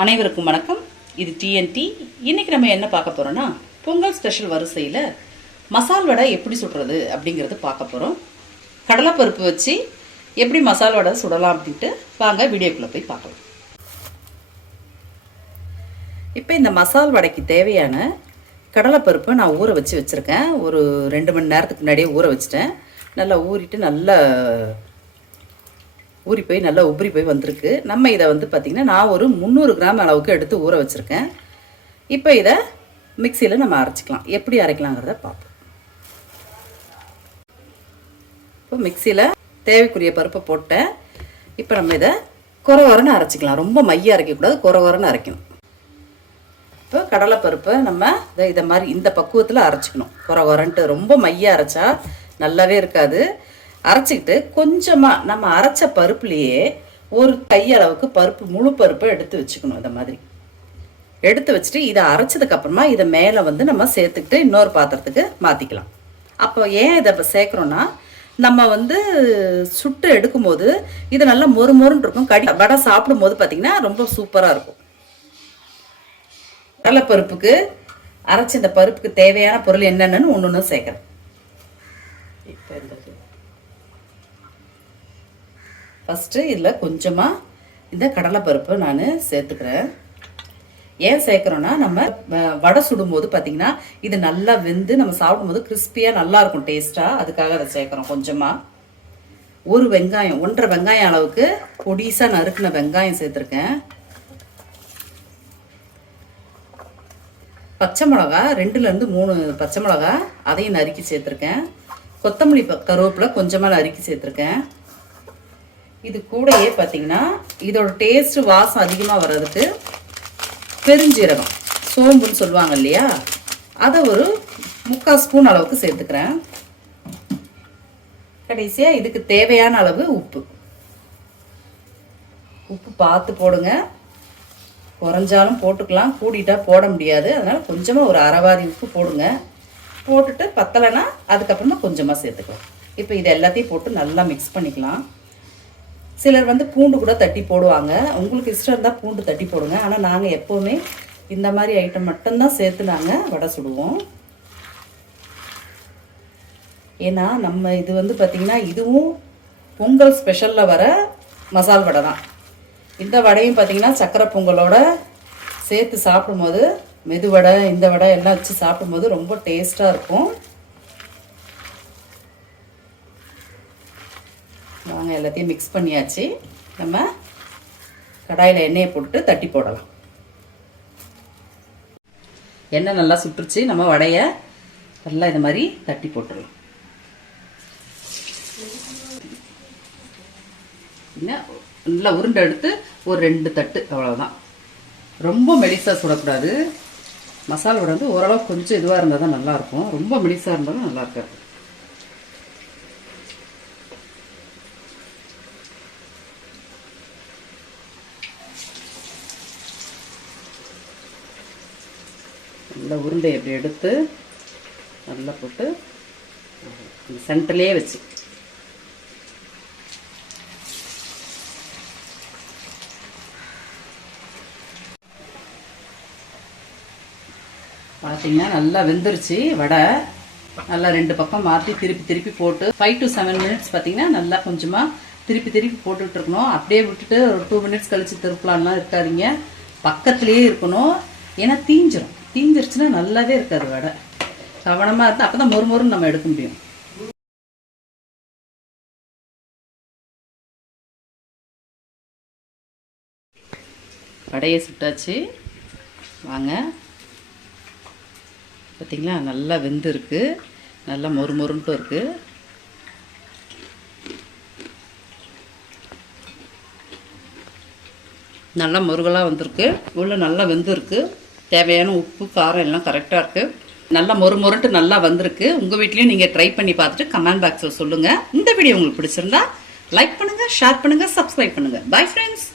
அனைவருக்கும் வணக்கம். இது டிஎன்டி இன்னைக்கு நம்ம என்ன பார்க்க போறோம்னா பொங்கல் ஸ்பெஷல் வரிசையில் மசால் வடை எப்படி சுடுறது அப்படிங்கிறது பார்க்க போகிறோம் கடலைப்பருப்பு வச்சு எப்படி மசால் வடை சுடலாம் அப்படின்ட்டு வாங்க வீடியோக்குள்ளே போய் பார்க்கலாம். இப்போ இந்த மசால் வடைக்கு தேவையான கடலைப்பருப்பு நான் ஊற வச்சு வச்சுருக்கேன். ஒரு ரெண்டு மணி நேரத்துக்கு முன்னாடியே ஊற வச்சுட்டேன். நல்லா ஊறிட்டு நல்லா ஊறி போய் நல்லா உபரி போய் வந்திருக்கு. நம்ம இதை வந்து பார்த்திங்கன்னா நான் ஒரு முந்நூறு கிராம் அளவுக்கு எடுத்து ஊற வச்சுருக்கேன். இப்போ இதை மிக்சியில் நம்ம அரைச்சிக்கலாம். எப்படி அரைக்கலாங்கிறத பார்ப்போம். இப்போ மிக்சியில் தேவைக்குரிய பருப்பை போட்டேன். இப்போ நம்ம இதை குறவரன்னு அரைச்சிக்கலாம். ரொம்ப மைய அரைக்கக்கூடாது குறவரன்னு அரைக்கணும். இப்போ கடலைப்பருப்பை நம்ம இதை இதை மாதிரி இந்த பக்குவத்தில் அரைச்சிக்கணும். குறவரன்ட்டு ரொம்ப மைய அரைச்சா நல்லாவே இருக்காது. அரைச்சிக்கிட்டு கொஞ்சமாக நம்ம அரைச்ச பருப்புலேயே ஒரு கையளவுக்கு பருப்பு முழு பருப்பை எடுத்து வச்சுக்கணும் இந்த மாதிரி. எடுத்து வச்சுட்டு இதை அரைச்சதுக்கப்புறமா இதை மேலே வந்து நம்ம சேர்த்துக்கிட்டு இன்னொரு பாத்திரத்துக்கு மாற்றிக்கலாம் அப்போ ஏன் இதை இப்போ சேர்க்குறோன்னா நம்ம வந்து சுட்டு எடுக்கும்போது இது நல்லா மொறு மொறுன்னு இருக்கும். கடி வடை சாப்பிடும்போது பார்த்திங்கன்னா ரொம்ப சூப்பராக இருக்கும். கடலைப்பருப்புக்கு அரைச்ச இந்த பருப்புக்கு தேவையான பொருள் என்னென்னு ஒன்று ஒன்று சேர்க்குறேன் இப்போ இந்த இது. ஃபஸ்ட்டு இதில் கொஞ்சமாக இந்த கடலைப்பருப்பு நான் சேர்த்துக்கிறேன். ஏன் சேர்க்குறோன்னா நம்ம வடை சுடும்போது பார்த்தீங்கன்னா இது நல்லா வெந்து நம்ம சாப்பிடும்போது கிறிஸ்பியாக நல்லாயிருக்கும் டேஸ்ட்டாக அதுக்காக அதை சேர்க்குறோம் கொஞ்சமாக ஒரு வெங்காயம் ஒன்றரை வெங்காயம் அளவுக்கு பொடிசாக நறுக்கின வெங்காயம் சேர்த்துருக்கேன். பச்சை மிளகா ரெண்டுலேருந்து மூணு பச்சை மிளகா அதையும் நறுக்கி சேர்த்துருக்கேன். கொத்தமல்லி கருவேப்பில் கருவேப்பிலை கொஞ்சமாக நறுக்கி சேர்த்துருக்கேன். இது கூடயே பார்த்தீங்கன்னா இதோட டேஸ்ட் வாசம் அதிகமாக வர்றதுக்கு பெருஞ்சீரகம் சோம்புன்னு சொல்லுவாங்க இல்லையா? அதை ஒரு முக்கால் ஸ்பூன் அளவுக்கு சேர்த்துக்கிறேன். கடைசியாக இதுக்கு தேவையான அளவு உப்பு. உப்பு பார்த்து போடுங்க. குறைஞ்சாலும் போட்டுக்கலாம். கூடிட்டா போட முடியாது. அதனால் கொஞ்சமாக ஒரு அரைவாதி உப்பு போடுங்க. போட்டுட்டு பத்தலைன்னா அதுக்கப்புறமா கொஞ்சமாக சேர்த்துக்கலாம். இப்போ இது எல்லாத்தையும் போட்டு நல்லா மிக்ஸ் பண்ணிக்கலாம். சிலர் வந்து பூண்டு கூட தட்டி போடுவாங்க. உங்களுக்கு இஷ்டம் இருந்தால் பூண்டு தட்டி போடுங்க. ஆனால் நாங்கள் எப்போவுமே இந்த மாதிரி ஐட்டம் மட்டும்தான் சேர்த்து நாங்கள் வடை சுடுவோம். ஏன்னா நம்ம இது வந்து பார்த்திங்கன்னா இதுவும் பொங்கல் ஸ்பெஷலில் வர மசால் வடை தான். இந்த வடையும் பார்த்திங்கன்னா சக்கரை பொங்கலோட சேர்த்து சாப்பிடும்போது மெது வடை இந்த வடை எல்லாம் வச்சு சாப்பிடும்போது ரொம்ப டேஸ்ட்டாக இருக்கும். வாங்க எல்லாத்தையும் மிக்ஸ் பண்ணியாச்சு. நம்ம கடாயில் எண்ணெயை போட்டு தட்டி போடலாம். எண்ணெய் நல்லா சுட்டுருச்சு நம்ம வடையை நல்லா இது மாதிரி தட்டி போட்டுடலாம். என்ன நல்லா உருண்டை எடுத்து ஒரு ரெண்டு தட்டு அவ்வளோதான் ரொம்ப மெலிசாக சுடக்கூடாது. மசால் வந்து ஓரளவு கொஞ்சம் இதுவாக இருந்தால் தான் நல்லாயிருக்கும் ரொம்ப மெலிசாக இருந்தாலும் நல்லா இருக்காது. நல்லா உருண்டை இப்படி எடுத்து நல்லா போட்டு சென்டர்லேயே வச்சு. பார்த்தீங்கன்னா நல்லா வெந்துருச்சு வடை. நல்லா ரெண்டு பக்கம் மாற்றி திருப்பி திருப்பி போட்டு ஃபைவ் டு செவன் மினிட்ஸ் பார்த்தீங்கன்னா நல்லா கொஞ்சமாக திருப்பி திருப்பி போட்டுட்டு இருக்கணும். அப்படியே விட்டுட்டு ஒரு டூ மினிட்ஸ் கழித்து திருப்பலான்லாம் இருக்காதீங்க. பக்கத்துலேயே இருக்கணும். ஏன்னா தீஞ்சிரும். தீஞ்சிருச்சுன்னா நல்லாவே இருக்காது வடை. கவனமாக இருந்தால் அப்போ தான் மொறு மொறுன்னு நம்ம எடுக்க முடியும். வடையை சுட்டாச்சு. வாங்க. பார்த்தீங்களா நல்லா வெந்து இருக்கு நல்லா மொறு மொறுன்ட்டும் இருக்கு. நல்லா முருகலாக வந்திருக்கு. உள்ளே நல்லா வெந்திருக்கு. தேவையான உப்பு காரம் எல்லாம் கரெக்டாக இருக்குது நல்லா மொறு மொறுன்ட்டு நல்லா வந்திருக்கு. உங்கள் வீட்லேயும் நீங்கள் ட்ரை பண்ணி பார்த்துட்டு கமெண்ட் பாக்ஸில் சொல்லுங்கள் இந்த வீடியோ உங்களுக்கு பிடிச்சிருந்தா லைக் பண்ணுங்கள் ஷேர் பண்ணுங்கள் சப்ஸ்கிரைப் பண்ணுங்கள் பை ஃப்ரெண்ட்ஸ்